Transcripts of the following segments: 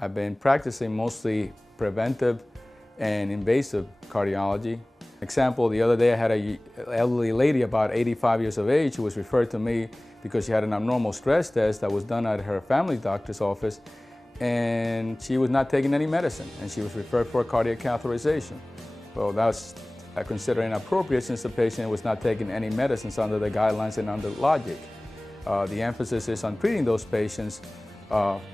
I've been practicing mostly preventive and invasive cardiology. Example, the other day I had an elderly lady about 85 years of age who was referred to me because she had an abnormal stress test that was done at her family doctor's office, and she was not taking any medicine, and she was referred for a cardiac catheterization. Well, that's I consider inappropriate since the patient was not taking any medicines under the guidelines and under logic. The emphasis is on treating those patients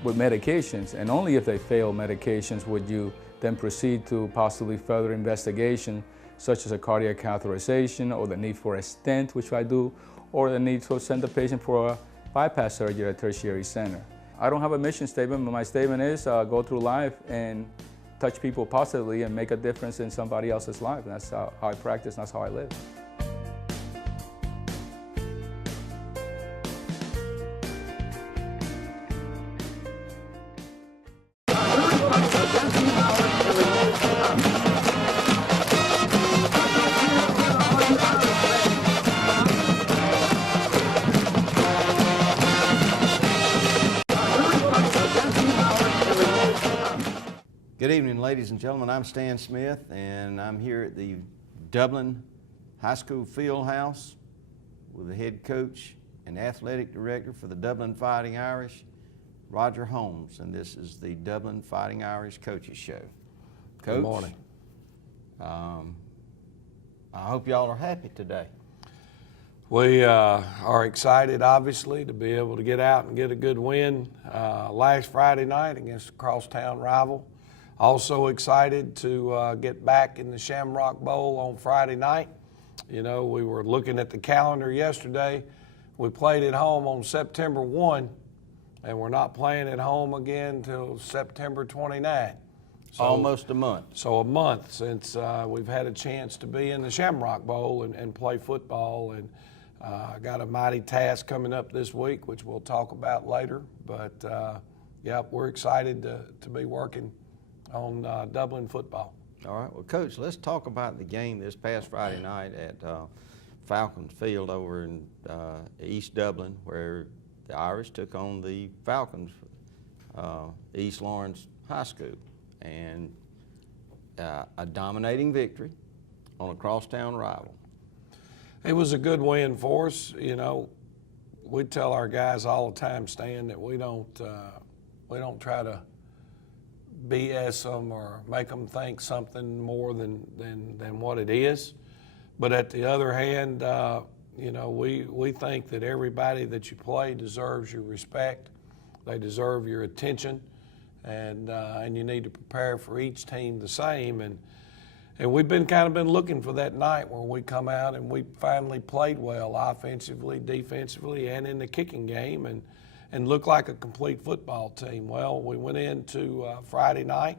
with medications, and only if they fail medications would you then proceed to possibly further investigation, such as a cardiac catheterization or the need for a stent, which I do, or the need to send the patient for a bypass surgery at a tertiary center. I don't have a mission statement, but my statement is go through life and touch people positively and make a difference in somebody else's life. And that's how I practice, and that's how I live. Good evening, ladies and gentlemen. I'm Stan Smith, and I'm here at the Dublin High School Field House with the head coach and athletic director for the Dublin Fighting Irish, Roger Holmes, and this is the Dublin Fighting Irish Coaches Show. Coach, good morning. I hope y'all are happy today. We are excited, obviously, to be able to get out and get a good win last Friday night against a crosstown rival. Also excited to get back in the Shamrock Bowl on Friday night. You know, we were looking at the calendar yesterday. We played at home on September 1, and we're not playing at home again until September 29. So, almost a month. So a month since we've had a chance to be in the Shamrock Bowl and play football. And I got a mighty task coming up this week, which we'll talk about later. But, yeah, we're excited to be working on Dublin football. All right, well, Coach, let's talk about the game this past Friday night at Falcons Field over in East Dublin, where the Irish took on the Falcons, East Lawrence High School, and a dominating victory on a crosstown rival. It was a good win for us. You know, we tell our guys all the time, Stan, that we don't try to BS them or make them think something more than what it is. But at the other hand, you know, we think that everybody that you play deserves your respect. They deserve your attention, and you need to prepare for each team the same. And we've been looking for that night where we come out and we finally played well offensively, defensively, and in the kicking game, and looked like a complete football team. Well, we went into Friday night.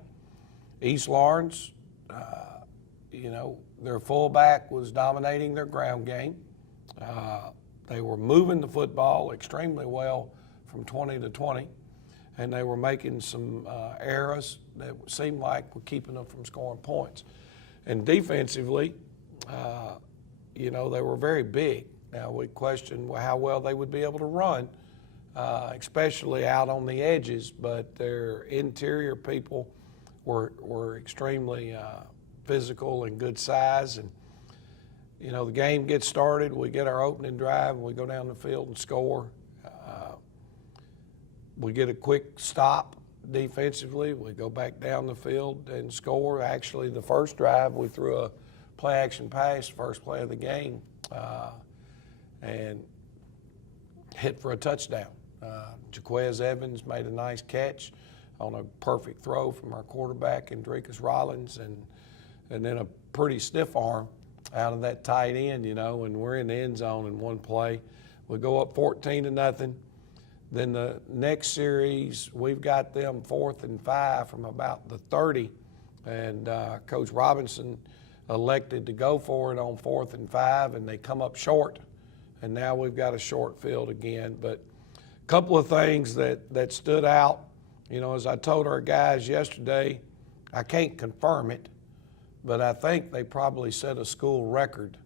East Lawrence, you know, their fullback was dominating their ground game. They were moving the football extremely well from 20 to 20, and they were making some errors that seemed like were keeping them from scoring points. And defensively, you know, they were very big. Now, we questioned how well they would be able to run, especially out on the edges, but their interior people were extremely physical and good size. And, you know, the game gets started, we get our opening drive, and we go down the field and score. We get a quick stop defensively, we go back down the field and score. Actually, the first drive, we threw a play-action pass, first play of the game, and hit for a touchdown. Jaquez Evans made a nice catch on a perfect throw from our quarterback, Andricus Rollins, and then a pretty stiff arm out of that tight end, you know, and we're in the end zone in one play. We go up 14-0. Then the next series, we've got them 4th and 5 from about the 30, and Coach Robinson elected to go for it on 4th and 5, and they come up short, and now we've got a short field again. But a couple of things that stood out, you know, as I told our guys yesterday, I can't confirm it, but I think they probably set a school record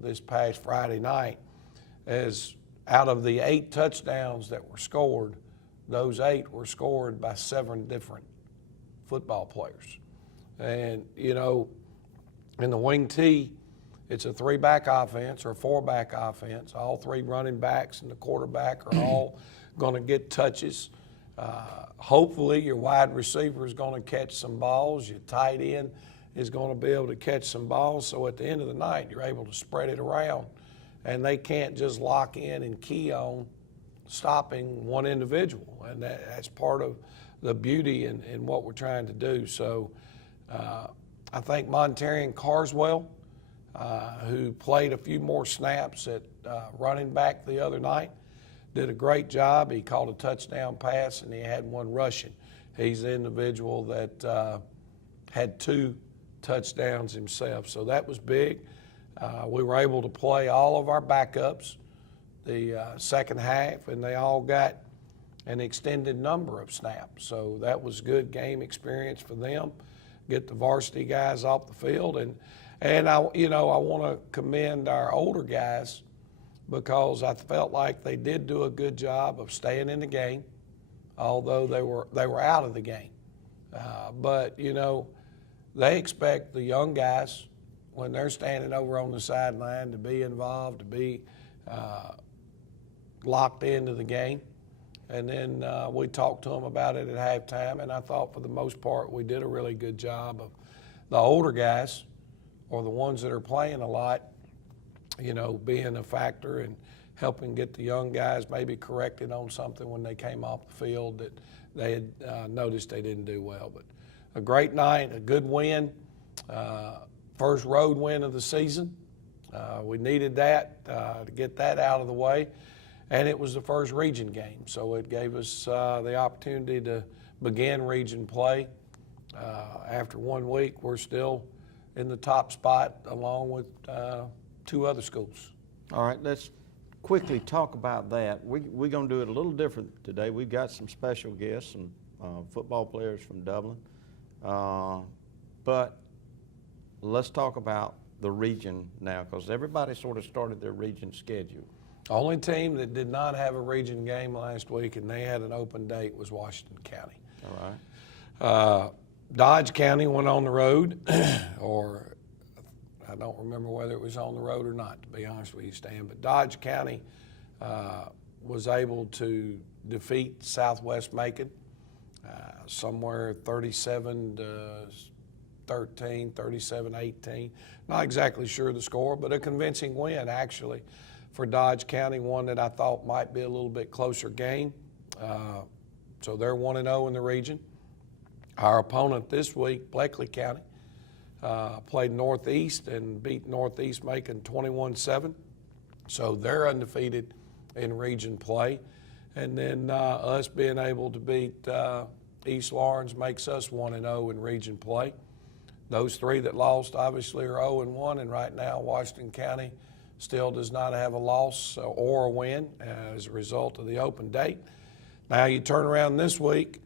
this past Friday night, as out of the 8 touchdowns that were scored, those 8 were scored by 7 different football players. And, you know, in the wing T, it's a 3-back offense or a 4-back offense. All 3 running backs and the quarterback are all going to get touches. Hopefully your wide receiver is going to catch some balls. Your tight end is going to be able to catch some balls. So at the end of the night, you're able to spread it around. And they can't just lock in and key on stopping one individual. And that's part of the beauty in what we're trying to do. So I think Montarian Carswell, who played a few more snaps at running back the other night, did a great job. He caught a touchdown pass and he had 1 rushing. He's the individual that had 2 touchdowns himself. So that was big. We were able to play all of our backups the second half, and they all got an extended number of snaps. So that was good game experience for them. Get the varsity guys off the field, and I want to commend our older guys because I felt like they did do a good job of staying in the game, although they were out of the game. But you know, they expect the young guys when they're standing over on the sideline to be involved, to be locked into the game. And then we talked to them about it at halftime, and I thought for the most part we did a really good job of the older guys, or the ones that are playing a lot, you know, being a factor and helping get the young guys maybe corrected on something when they came off the field that they had noticed they didn't do well. But a great night, a good win, first road win of the season. We needed that to get that out of the way. And it was the first region game, so it gave us the opportunity to begin region play. After 1 week, we're still in the top spot along with 2 other schools. All right, let's quickly talk about that. We're going to do it a little different today. We've got some special guests, some football players from Dublin. But let's talk about the region now, because everybody sort of started their region schedule. The only team that did not have a region game last week and they had an open date was Washington County. All right. Dodge County went on the road, or I don't remember whether it was on the road or not, to be honest with you, Stan, but Dodge County was able to defeat Southwest Macon somewhere 37-13, 37-18. Not exactly sure the score, but a convincing win actually for Dodge County, one that I thought might be a little bit closer game. So they're 1-0 in the region. Our opponent this week, Bleckley County, played Northeast and beat Northeast Macon 21-7. So they're undefeated in region play. And then us being able to beat East Lawrence makes us 1-0 in region play. Those 3 that lost obviously are 0-1, and right now Washington County still does not have a loss or a win as a result of the open date. Now you turn around this week,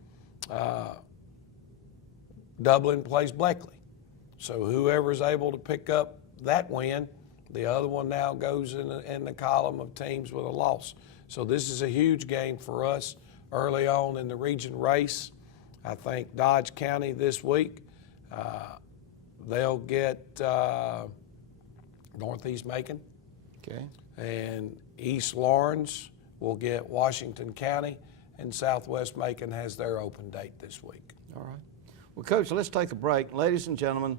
Dublin plays Bleckley. So whoever's able to pick up that win, the other one now goes in the column of teams with a loss. So this is a huge game for us early on in the region race. I think Dodge County this week, they'll get Northeast Macon. Okay. And East Lawrence will get Washington County, and Southwest Macon has their open date this week. All right. Well, Coach, let's take a break. Ladies and gentlemen,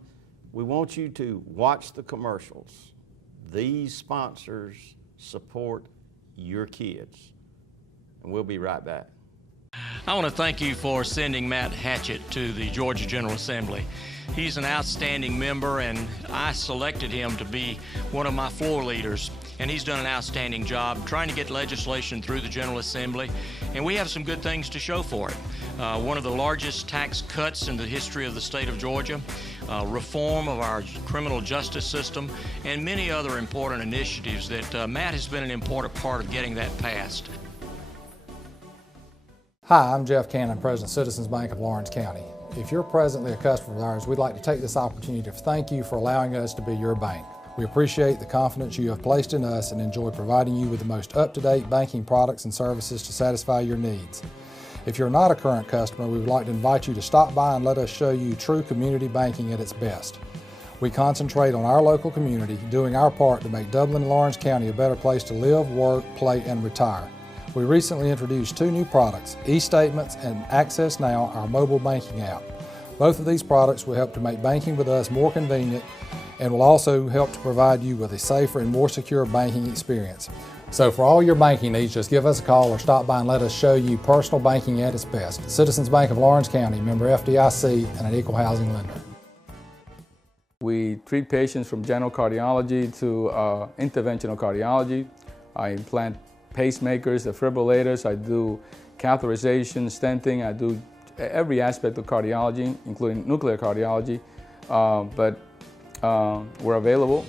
we want you to watch the commercials. These sponsors support your kids. And we'll be right back. I want to thank you for sending Matt Hatchett to the Georgia General Assembly. He's an outstanding member, and I selected him to be one of my floor leaders. And he's done an outstanding job trying to get legislation through the General Assembly, and we have some good things to show for it. One of the largest tax cuts in the history of the state of Georgia, reform of our criminal justice system, and many other important initiatives that Matt has been an important part of getting that passed. Hi, I'm Jeff Cannon, President of Citizens Bank of Lawrence County. If you're presently a customer of ours, we'd like to take this opportunity to thank you for allowing us to be your bank. We appreciate the confidence you have placed in us and enjoy providing you with the most up-to-date banking products and services to satisfy your needs. If you're not a current customer, we would like to invite you to stop by and let us show you true community banking at its best. We concentrate on our local community, doing our part to make Dublin and Lawrence County a better place to live, work, play, and retire. We recently introduced 2 new products, eStatements and Access Now, our mobile banking app. Both of these products will help to make banking with us more convenient and will also help to provide you with a safer and more secure banking experience. So for all your banking needs, just give us a call or stop by and let us show you personal banking at its best. Citizens Bank of Lawrence County, member FDIC, and an equal housing lender. We treat patients from general cardiology to interventional cardiology. I implant pacemakers, defibrillators, I do catheterization, stenting, I do every aspect of cardiology, including nuclear cardiology, but we're available.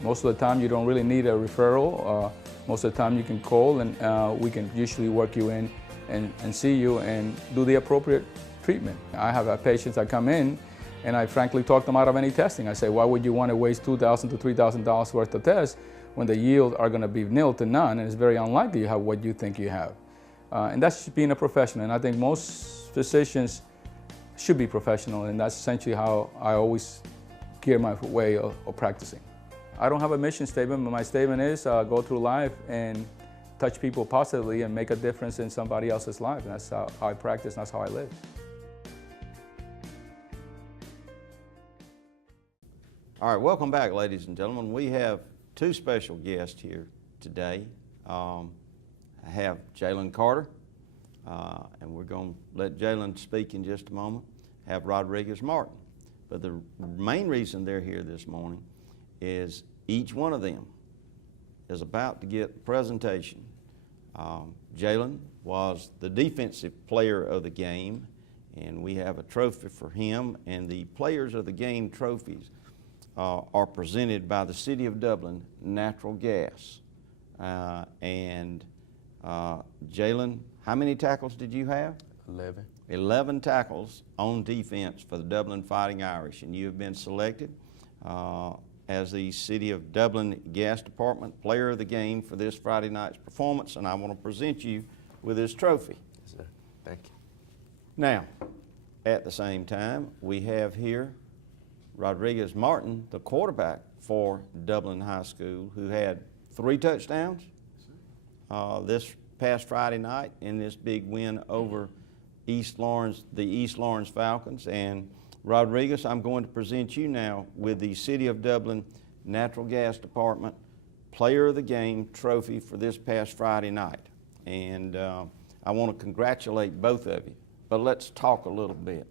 Most of the time you don't really need a referral. Most of the time you can call and we can usually work you in and see you and do the appropriate treatment. I have patients that come in and I frankly talk them out of any testing. I say, why would you want to waste $2,000 to $3,000 worth of tests when the yield are going to be nil to none, and it's very unlikely you have what you think you have. And that's being a professional, and I think most physicians should be professional, and that's essentially how I always gear my way of practicing. I don't have a mission statement, but my statement is go through life and touch people positively and make a difference in somebody else's life. And that's how I practice, and that's how I live. All right, welcome back, ladies and gentlemen. We have 2 special guests here today. I have Jalen Carter, and we're going to let Jalen speak in just a moment. Have Rodriguez Martin. But the main reason they're here this morning is each one of them is about to get a presentation. Jalen was the defensive player of the game, and we have a trophy for him, and the Players of the Game trophies are presented by the City of Dublin Natural Gas. Jalen, how many tackles did you have? 11. 11 tackles on defense for the Dublin Fighting Irish, and you have been selected as the City of Dublin Gas Department Player of the Game for this Friday night's performance, and I want to present you with this trophy. Yes, sir. Thank you. Now, at the same time, we have here Rodriguez Martin, the quarterback for Dublin High School, who had 3 touchdowns this past Friday night in this big win over the East Lawrence Falcons. And Rodriguez, I'm going to present you now with the City of Dublin Natural Gas Department Player of the Game trophy for this past Friday night. And I want to congratulate both of you, but let's talk a little bit.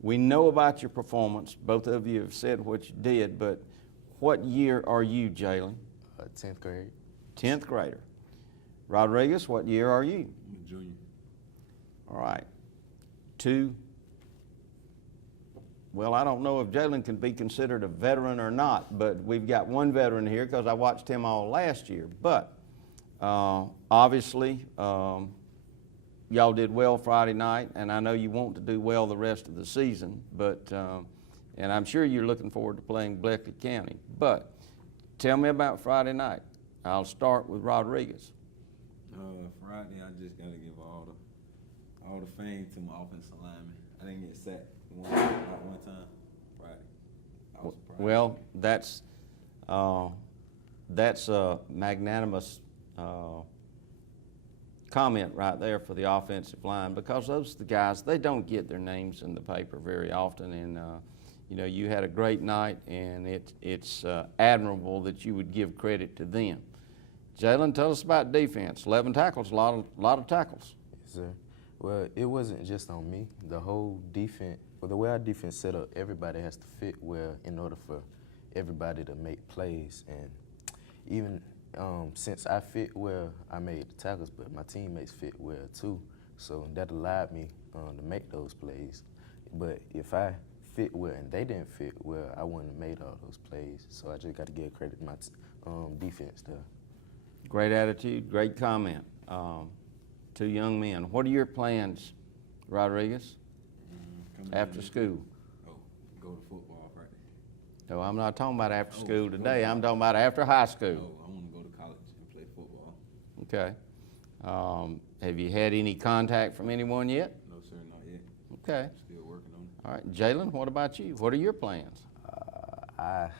We know about your performance. Both of you have said what you did, but what year are you, Jalen? 10th grade. 10th grader. Rodriguez, what year are you? I'm a junior. All right. 2. Well, I don't know if Jalen can be considered a veteran or not, but we've got 1 veteran here because I watched him all last year. But obviously, y'all did well Friday night, and I know you want to do well the rest of the season, but, and I'm sure you're looking forward to playing Bleckley County. But tell me about Friday night. I'll start with Rodriguez. Friday, I just got to give all the fame to my offensive lineman. I didn't get sacked not one time Friday. I was surprised. Well, that's a magnanimous comment right there for the offensive line, because those are the guys, they don't get their names in the paper very often, and you know, you had a great night, and it's admirable that you would give credit to them. Jalen, tell us about defense. 11 tackles, a lot of tackles. Yes, sir. Well, it wasn't just on me. The whole defense, well, the way our defense set up, everybody has to fit well in order for everybody to make plays. And even since I fit well, I made the tackles, but my teammates fit well too. So that allowed me to make those plays. But if I fit well and they didn't fit well, I wouldn't have made all those plays. So I just got to give credit to my defense there. Great attitude, great comment. 2 young men. What are your plans, Rodriguez, after school? Go to football practice. No, I'm not talking about after school today. I'm talking about after high school. I want to go to college and play football. Okay. Have you had any contact from anyone yet? No, sir, not yet. Okay. Still working on it. All right, Jalen, what about you? What are your plans? I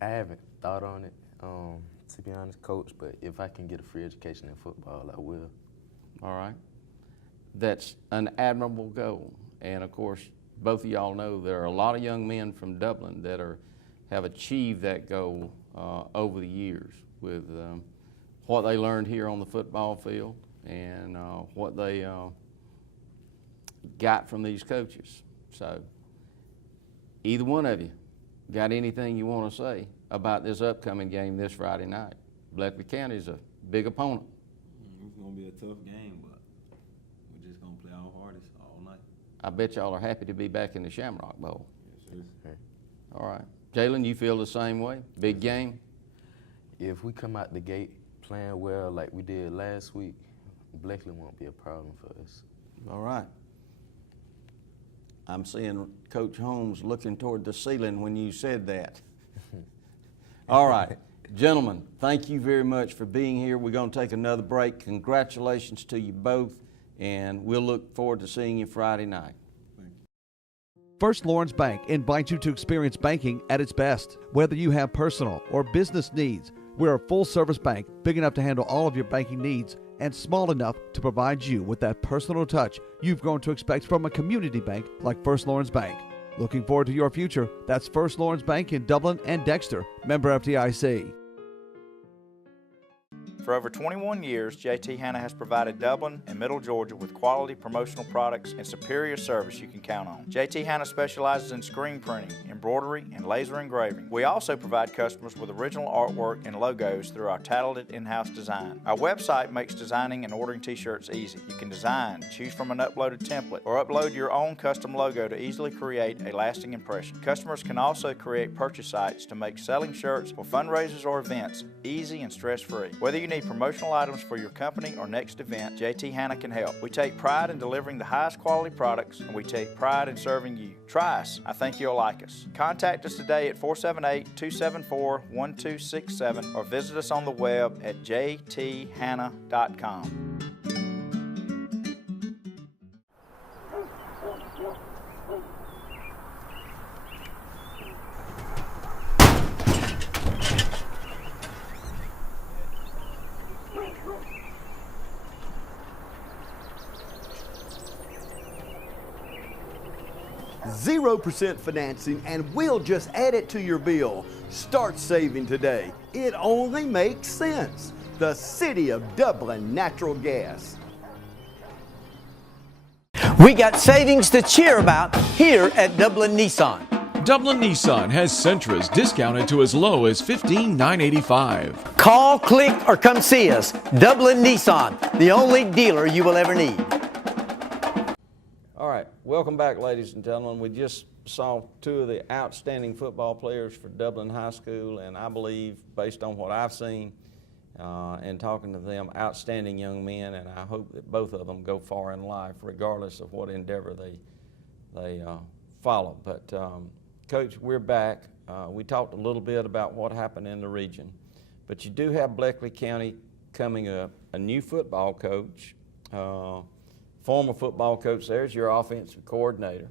haven't thought on it, to be honest, Coach, but if I can get a free education in football, I will. All right. That's an admirable goal. And of course, both of y'all know there are a lot of young men from Dublin that have achieved that goal over the years with what they learned here on the football field and what they got from these coaches. So either one of you got anything you want to say about this upcoming game this Friday night? Bleckley County is a big opponent. It's going to be a tough game, but we're just going to play our hardest all night. I bet y'all are happy to be back in the Shamrock Bowl. Yes, sir. All right. Jalen, you feel the same way? Big game? If we come out the gate playing well like we did last week, Bleckley won't be a problem for us. All right. I'm seeing Coach Holmes looking toward the ceiling when you said that. All right. Gentlemen, thank you very much for being here. We're going to take another break. Congratulations to you both, and we'll look forward to seeing you Friday night. First Lawrence Bank invites you to experience banking at its best. Whether you have personal or business needs, we're a full-service bank big enough to handle all of your banking needs and small enough to provide you with that personal touch you've grown to expect from a community bank like First Lawrence Bank. Looking forward to your future. That's First Lawrence Bank in Dublin and Dexter. Member FDIC. For over 21 years, JT Hanna has provided Dublin and Middle Georgia with quality promotional products and superior service you can count on. JT Hanna specializes in screen printing, embroidery, and laser engraving. We also provide customers with original artwork and logos through our talented in-house design. Our website makes designing and ordering t-shirts easy. You can design, choose from an uploaded template, or upload your own custom logo to easily create a lasting impression. Customers can also create purchase sites to make selling shirts for fundraisers or events easy and stress-free. Whether you need promotional items for your company or next event, JT Hanna can help. We take pride in delivering the highest quality products, and we take pride in serving you. Try us. I think you'll like us. Contact us today at 478-274-1267 or visit us on the web at jthanna.com. 0% financing, and we'll just add it to your bill. Start saving today. It only makes sense. The City of Dublin Natural Gas. We got savings to cheer about here at Dublin Nissan. Dublin Nissan has Sentras discounted to as low as $15,985. Call, click, or come see us. Dublin Nissan, the only dealer you will ever need. All right, welcome back, ladies and gentlemen. We just saw two of the outstanding football players for Dublin High School, and I believe, based on what I've seen and talking to them, outstanding young men, and I hope that both of them go far in life, regardless of what endeavor they follow. But Coach, we're back. We talked a little bit about what happened in the region, but you do have Bleckley County coming up, a new football coach, former football coach there's your offensive coordinator.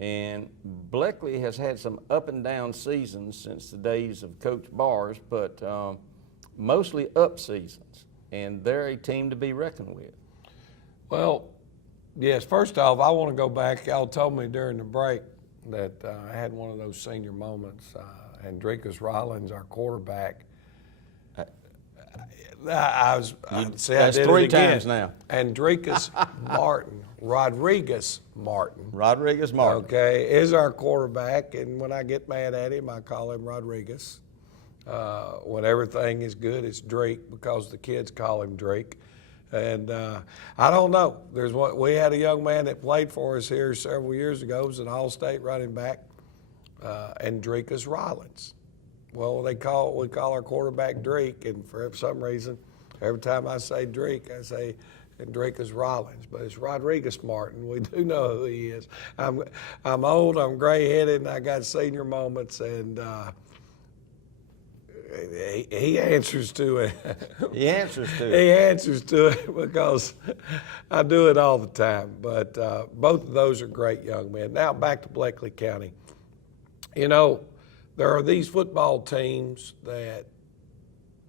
And Bleckley has had some up and down seasons since the days of Coach Bars, but mostly up seasons. And they're a team to be reckoned with. Well, yes, first off, I want to go back. Y'all told me during the break that I had one of those senior moments. Andricus Rollins, our quarterback, That's 3 times now. Andricus Martin, Rodriguez Martin. Rodriguez Martin. Okay, is our quarterback, and when I get mad at him, I call him Rodriguez. When everything is good, it's Drake because the kids call him Drake. And I don't know. We had a young man that played for us here several years ago. He was an all-state running back, Andricus Rollins. Well, we call our quarterback Drake, and for some reason, every time I say Drake, I say Andricus Rollins, but it's Rodriguez Martin. We do know who he is. I'm old, I'm gray-headed, and I got senior moments, and he answers to it. He answers to He it. answers to it because I do it all the time. But both of those are great young men. Now back to Bleckley County. You know, there are these football teams that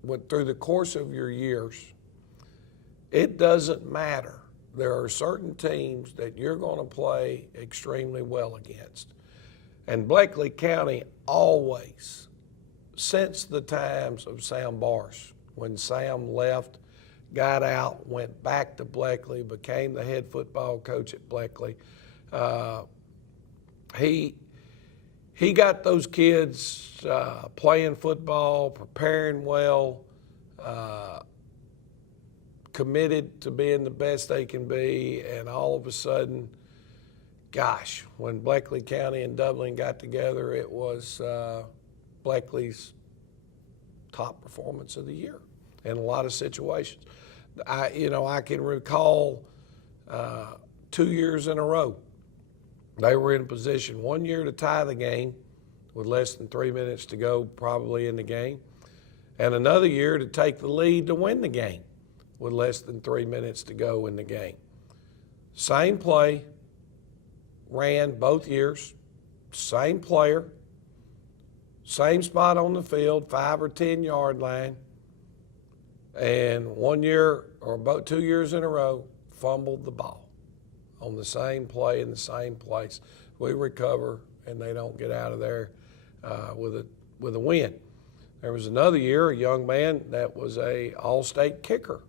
went through the course of your years. It doesn't matter. There are certain teams that you're going to play extremely well against. And Bleckley County always, since the times of Sam Bars, when Sam left, got out, went back to Bleckley, became the head football coach at Bleckley, he got those kids playing football, preparing well, committed to being the best they can be, and all of a sudden, gosh, when Bleckley County and Dublin got together, it was Bleckley's top performance of the year in a lot of situations. I can recall 2 years in a row, they were in a position 1 year to tie the game with less than 3 minutes to go probably in the game, and another year to take the lead to win the game with less than 3 minutes to go in the game. Same play, ran both years, same player, same spot on the field, 5 or 10 yard line, and 1 year or about 2 years in a row, fumbled the ball on the same play in the same place. We recover, and they don't get out of there with a win. There was another year, a young man that was a all-state kicker,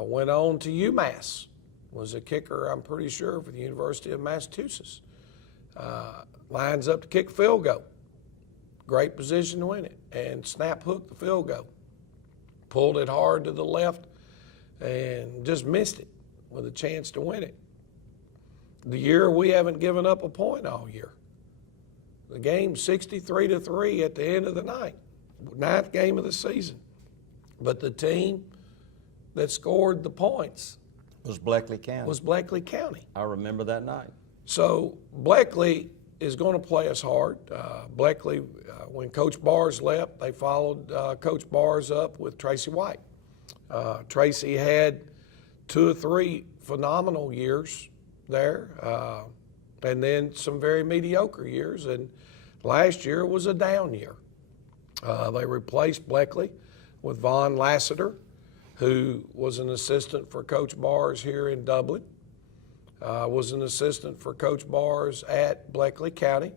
went on to UMass, was a kicker, I'm pretty sure, for the University of Massachusetts. Lines up to kick field goal. Great position to win it, and snap hooked the field goal. Pulled it hard to the left and just missed it with a chance to win it. The year we haven't given up a point all year. The game 63-3 at the end of the night, 9th game of the season. But the team that scored the points Was Bleckley County. was Bleckley County. I remember that night. So Bleckley is going to play us hard. Bleckley, when Coach Bars left, they followed Coach Bars up with Tracy White. Tracy had 2 or 3 phenomenal years there, and then some very mediocre years, and last year was a down year. They replaced Bleckley with Vaughn Lassiter, who was an assistant for Coach Bars here in Dublin, was an assistant for Coach Bars at Bleckley County.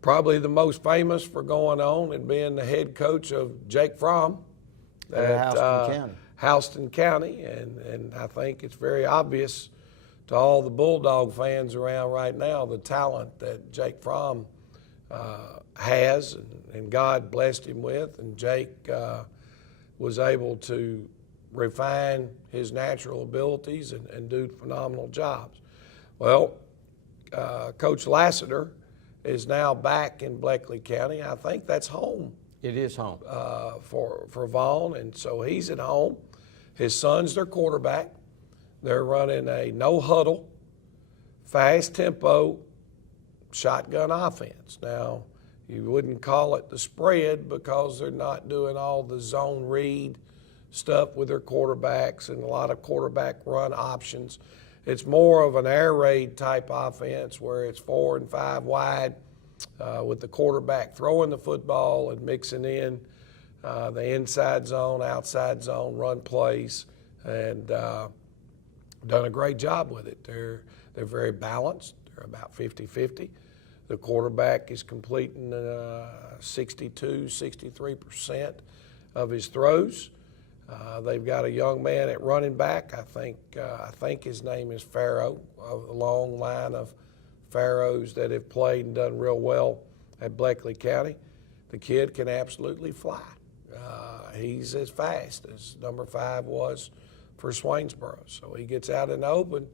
Probably the most famous for going on and being the head coach of Jake Fromm at Houston County. And I think it's very obvious to all the Bulldog fans around right now the talent that Jake Fromm has and God blessed him with. And Jake was able to refine his natural abilities and do phenomenal jobs. Well, Coach Lassiter is now back in Bleckley County. I think that's home. It is home. For Vaughn, and so he's at home. His son's their quarterback. They're running a no-huddle, fast-tempo, shotgun offense. Now, you wouldn't call it the spread because they're not doing all the zone read stuff with their quarterbacks and a lot of quarterback run options. It's more of an air raid type offense where it's 4 and 5 wide with the quarterback throwing the football and mixing in the inside zone, outside zone run plays, and done a great job with it. They're very balanced. They're about 50-50. The quarterback is completing 63% of his throws. They've got a young man at running back. I think his name is Farrow, a long line of Farrows that have played and done real well at Bleckley County. The kid can absolutely fly. He's as fast as number 5 was for Swainsboro. So he gets out in the open,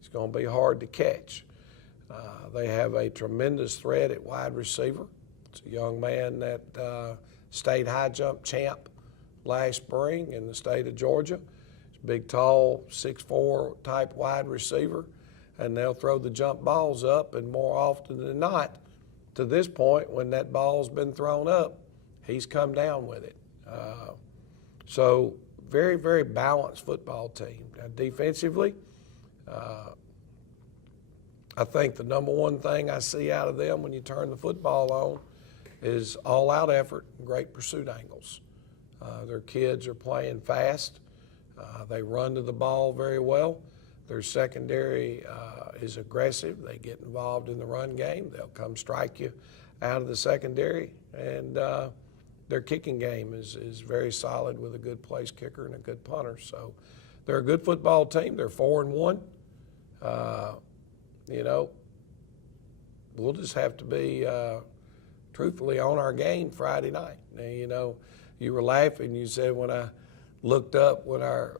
it's going to be hard to catch. They have a tremendous threat at wide receiver. It's a young man that state high jump champ last spring in the state of Georgia. He's a big, tall, 6'4" type wide receiver, and they'll throw the jump balls up, and more often than not, to this point, when that ball's been thrown up, he's come down with it. So very, very balanced football team. Now, defensively, I think the number one thing I see out of them when you turn the football on is all-out effort and great pursuit angles. Their kids are playing fast. They run to the ball very well. Their secondary is aggressive. They get involved in the run game. They'll come strike you out of the secondary. And their kicking game is very solid with a good place kicker and a good punter. So they're a good football team. They're 4-1. You know, we'll just have to be truthfully on our game Friday night. Now, you know, you were laughing. You said when I looked up when our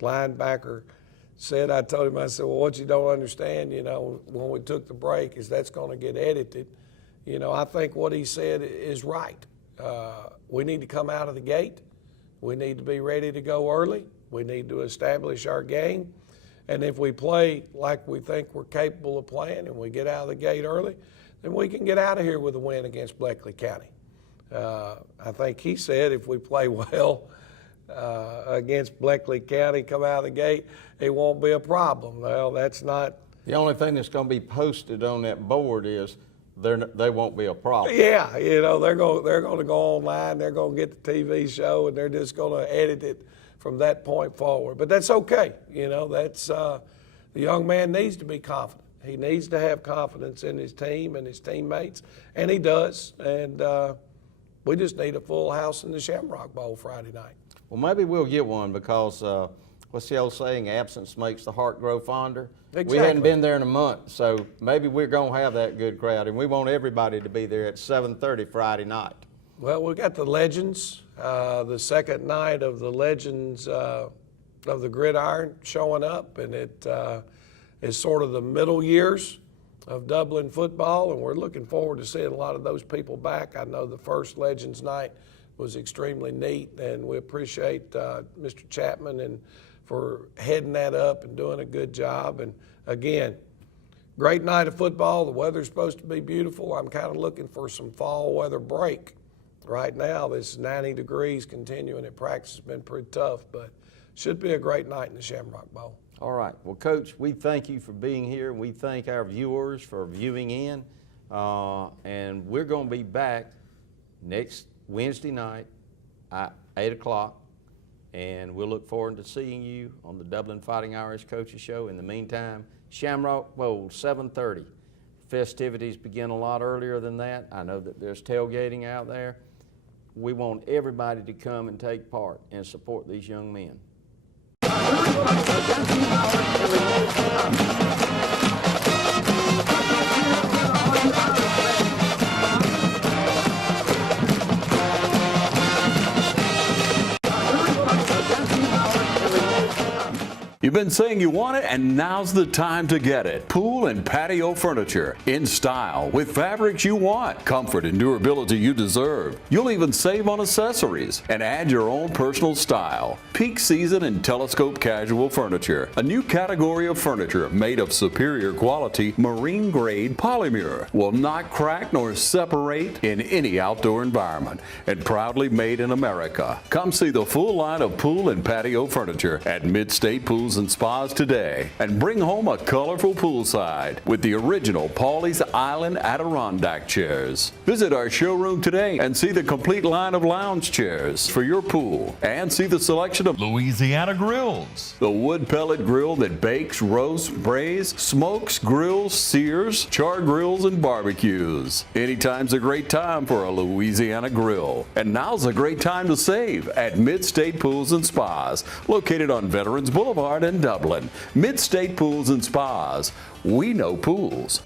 linebacker said, I told him, I said, well, what you don't understand, you know, when we took the break is that's going to get edited. You know, I think what he said is right. We need to come out of the gate. We need to be ready to go early. We need to establish our game. And if we play like we think we're capable of playing and we get out of the gate early, then we can get out of here with a win against Bleckley County. I think he said if we play well against Bleckley County, come out of the gate, it won't be a problem. Well, that's not. The only thing that's going to be posted on that board is they won't be a problem. Yeah, you know, they're going to go online, they're going to get the TV show, and they're just going to edit it from that point forward. But that's okay. You know, that's the young man needs to be confident. He needs to have confidence in his team and his teammates, and he does. And we just need a full house in the Shamrock Bowl Friday night. Well, maybe we'll get one because what's the old saying? Absence makes the heart grow fonder. Exactly. We hadn't been there in a month, so maybe we're going to have that good crowd, and we want everybody to be there at 7:30 Friday night. Well, we got the Legends, the second night of the Legends of the Gridiron showing up, and it is sort of the middle years of Dublin football, and we're looking forward to seeing a lot of those people back. I know the first Legends night was extremely neat, and we appreciate Mr. Chapman and for heading that up and doing a good job. And again, great night of football. The weather's supposed to be beautiful. I'm kind of looking for some fall weather break. Right now, this 90 degrees continuing at practice has been pretty tough, but should be a great night in the Shamrock Bowl. All right. Well, Coach, we thank you for being here. We thank our viewers for viewing in. And we're going to be back next Wednesday night at 8 o'clock. And we'll look forward to seeing you on the Dublin Fighting Irish Coaches Show. In the meantime, Shamrock Bowl, 7:30. Festivities begin a lot earlier than that. I know that there's tailgating out there. We want everybody to come and take part and support these young men. You've been saying you want it, and now's the time to get it. Pool and patio furniture in style with fabrics you want, comfort and durability you deserve. You'll even save on accessories and add your own personal style. Peak season and telescope casual furniture, a new category of furniture made of superior quality marine grade polymer, will not crack nor separate in any outdoor environment, and proudly made in America. Come see the full line of pool and patio furniture at Mid-State Pools and Spas today, and bring home a colorful poolside with the original Pawleys Island Adirondack chairs. Visit our showroom today and see the complete line of lounge chairs for your pool, and see the selection of Louisiana grills, the wood pellet grill that bakes, roasts, braise, smokes, grills, sears, char grills, and barbecues. Anytime's a great time for a Louisiana grill, and now's a great time to save at Mid-State Pools and Spas, located on Veterans Boulevard in Dublin. Mid-State Pools and Spas. We know pools.